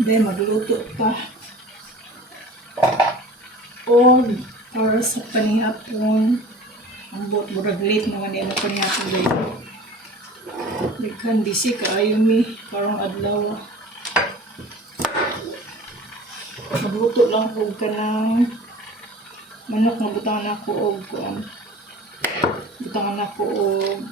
Then, magluto pa. O, para sa panihapon. Ang murag late naman yan ang panihapon dito. Bikan busy kaayo mi. Karong adlaw. Magluto lang po ka ng manok na butangan ako og kuan. Butangan ako og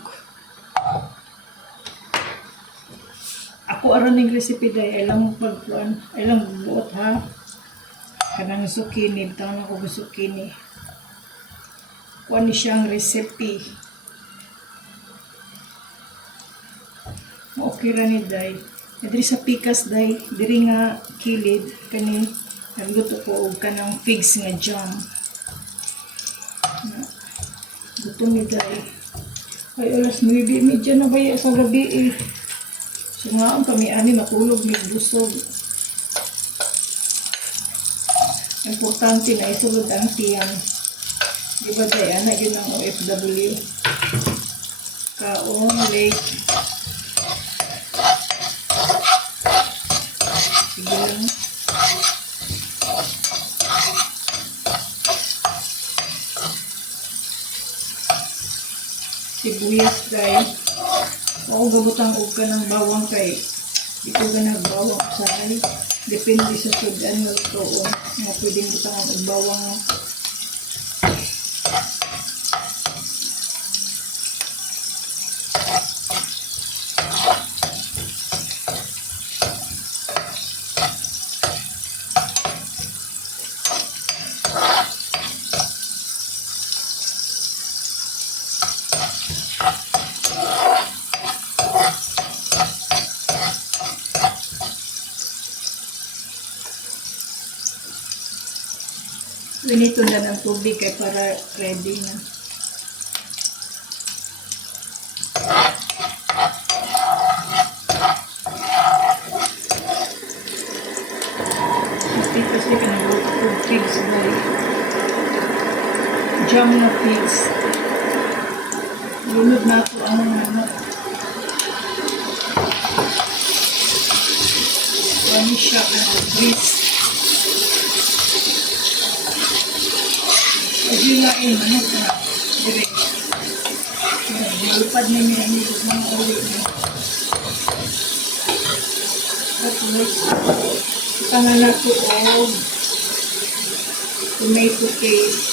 ako aron ning recipe day ilang pagkuan, ilang buot ha. Kanang zucchini, butangan ako og zucchini. Kuan ni siyang recipe. Okay ra ni day. Diri sa pikas day, diri nga kilid kani nagluto ko og kanang pigs nga jam. Gutom ni day. Ay alas 9:30 na ba sa gabi eh. So nga ang kami ani matulog ni busog. Importante na isulod ang tiyan. Di ba day ana yun ang OFW. Kaon late. Sige lang. Sibuyas kay o gabutang og ka ng bawang kay di ko ganag bawang say depende sa sudan ng tuon nga pwedeng butangan og bawang. Pinito na ng tubig kay para ready na. Kasi ka nagluto ko pigs boy. Jam na pigs. Lunod na ako ang manok. Wani siya ang grease. Paghilain, manok na. Direct. Dilipad na niya ang mga ulit niya. Tapos, itangan ko og tomato paste.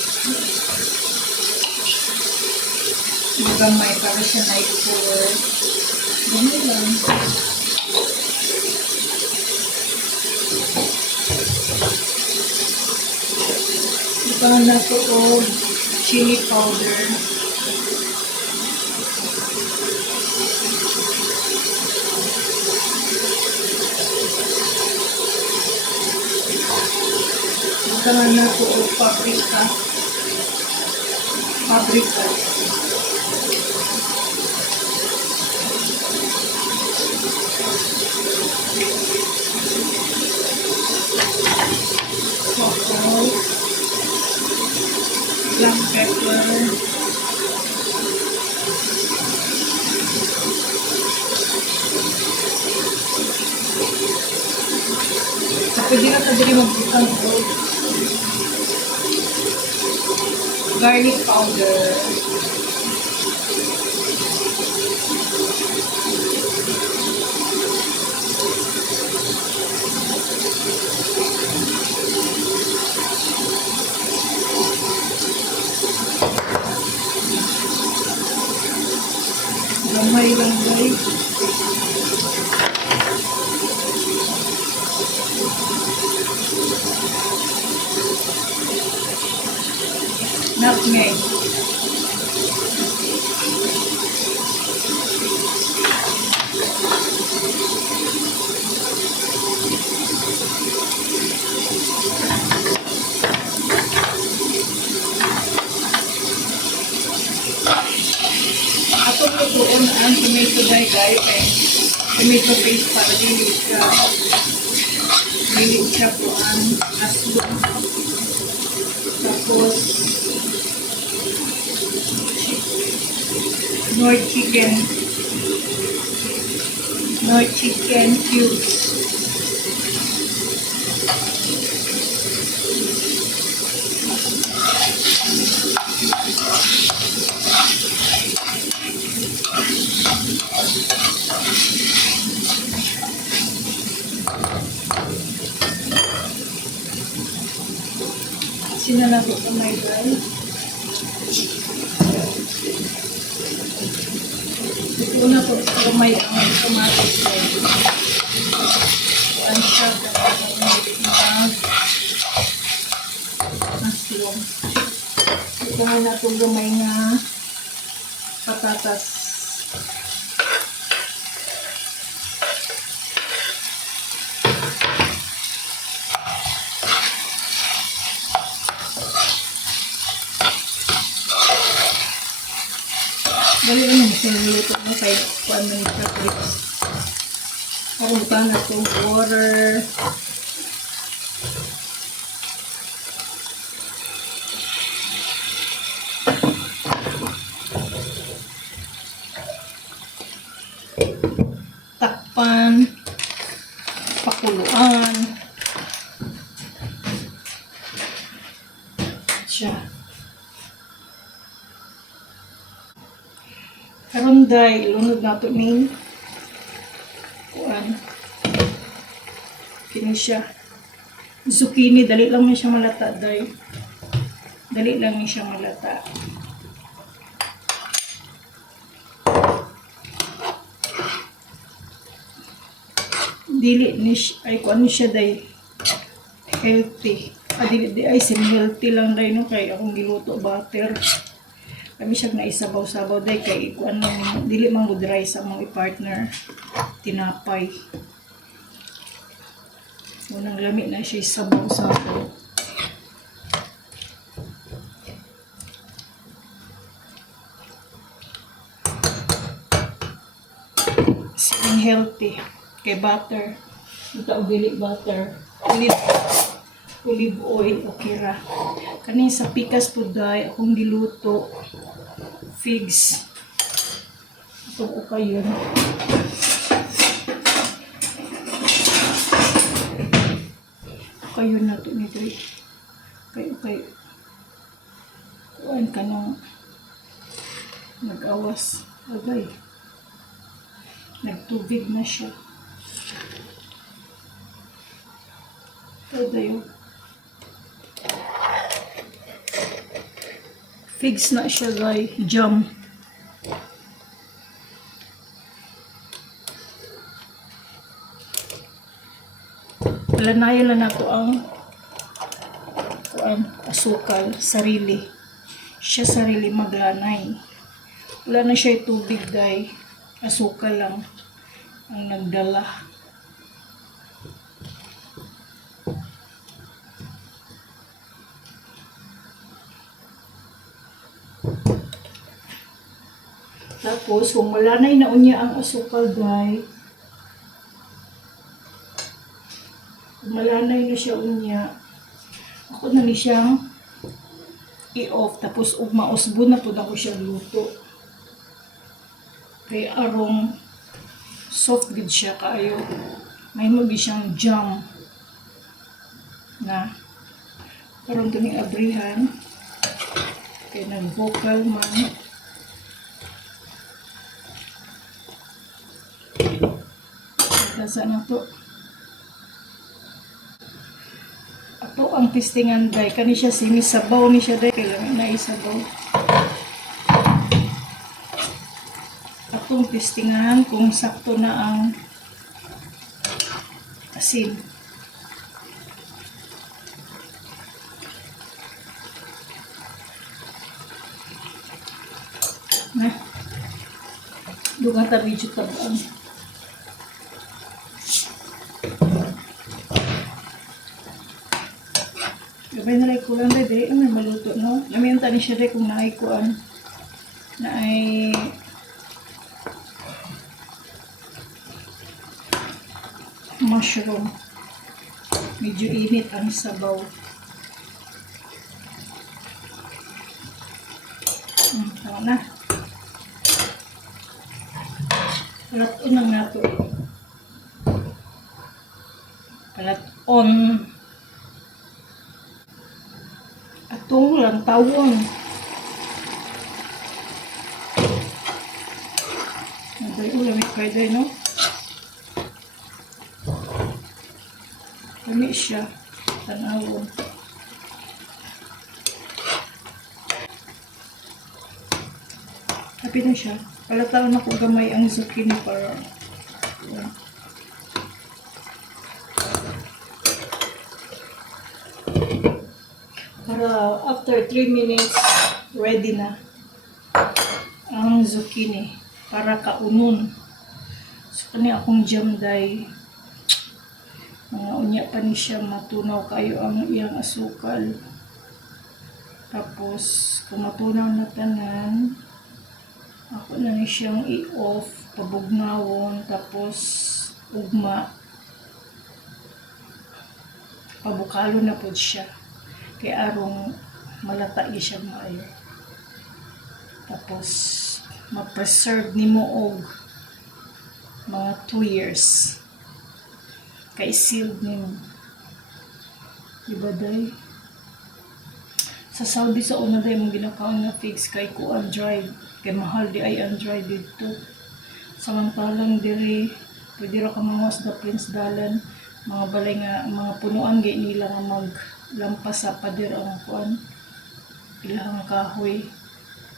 Magamay para siya na i-pour. Ganun lang. Itangan ko og chili powder. Itangan ko og paprika. Black pepper, pwede na pwede magbutang ko garlic powder, gamay lang guys. Nutmeg. Ato po doon ang tomato guys eh. Tomato paste para dili siya po ang asin. Tapos North chicken cubes. Mixin na natin ito may dry. Ito na po may ang tomato sauce. Kuan siya na mushroom. Ito na itong gamay nga patatas. Dali naman siya niluto mo kay kuan man siya crisps. Parutan na itong water. Takpan. Pakuluan. Siya. Karon day ilunod nato ning kuan. Kini siya. Zucchini dali lang ni siya malata day. Dali lang ni siya malata. Dili ni siya, ay kuan ni siya day healthy. Dili di ay healthy lang day no kay akong giluto butter. Kami siya na isabaw-sabaw day kay kuan lang dili man good rice sa mga partner tinapay. Unang lami na siya isabaw-sabaw. Siling healthy kay butter. Ito og dili butter. Olive oil okay ra. Kani sa pikas po day akong giluto figs. Ito okay yun. Okay yun na ito nito. Okay. Kuhaan ka nung nag-awas. Agay. Nagtubig na siya. Ito dayo. Figs na siya guys, jam. Palanayan na nato ang asukal, sarili. Siya sarili maglanay. Wala na siya tubig guys. Asukal lang ang nagdala. Tapos, kung malanay na unya ang asukal, guys, kung malanay na siya unya, ako na ni siyang i-off. Tapos, mausbo na po na ko siya luto. Kaya arong soft good siya kaayo. May magi siyang jam na karon to ning abrihan. Kaya nag-vocal man. Nasa na to. Ato ang pistingan day. Kani siya sinisabaw ni siya day. Kailangan na isabaw. Atong pistingan kung sakto na ang asin. Na. Dugang tabidyo tabaan. Gabay na rin kulang rin eh. May maluto, no? Lamin tani siya rin kung naay kuan. Naay mushroom. Medyo init ang sabaw. Tama na. Palat-on lang nato. Palat-on. Atong lang tawon. Naday ulamit kayo day, no? Kami siya. Tanawon. crispy na siya. Palataan ako gamay ang zucchini para after 3 minutes ready na ang zucchini para kaunon. So kani akong jam day mga unya pa ni siya matunaw kayo ang iyang asukal. Tapos kung matunaw na tanan, ako na ni siyang i-off, pabugnawon, tapos ugma. Pabukalo na po siya. Kaya arong malata siya maayo. Tapos ma-preserve nimo og mga 2 years. Kay sealed nimo. Diba day? Sa Saudi sa una day mong ginakaon nga figs kay kuan dried. Kay mahal di ay un-dried dito. Samantalang diri pwede ra ka manguas da Prince Dalan, mga balay nga mga punuan gay nila nga maglampas sa pader ang kuan ilahang kahoy.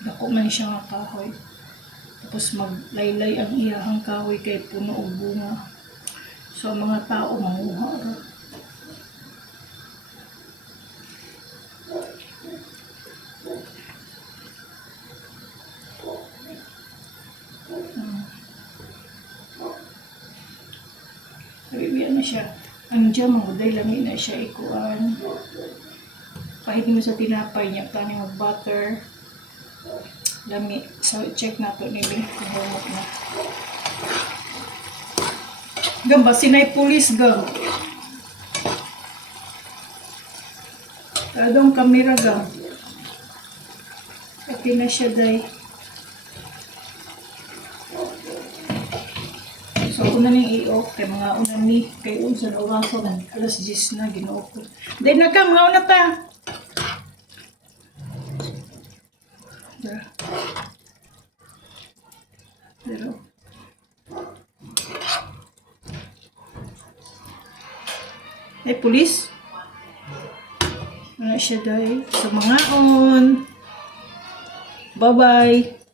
Dako man siya nga kahoy. Tapos maglaylay ang iyahang kahoy kay puno og bunga. So ang mga tao manguha ra. Bibiyan na siya. Ang jam, maguday lang na siya ikuan. Pahit mo sa tinapay niya, tani mag butter. Lami. So, check na to nili. Nahulog na. Gamba, sinay pulis gam. Kadong kamera gam. Okay na siya day. So, ako na niyang i-off kay mga una ni kay unsa na oraso na alas 10 na ginoo ko. Then na ka mga una ta. Pero ay pulis. Wala siya dahil. So mga on. Bye-bye.